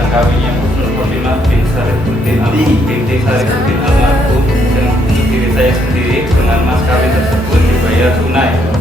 akad kawinnya Husnul Khotimah binti Sarifuddin almarhum dengan diri saya sendiri dengan mas kawin tersebut dibayar tunai.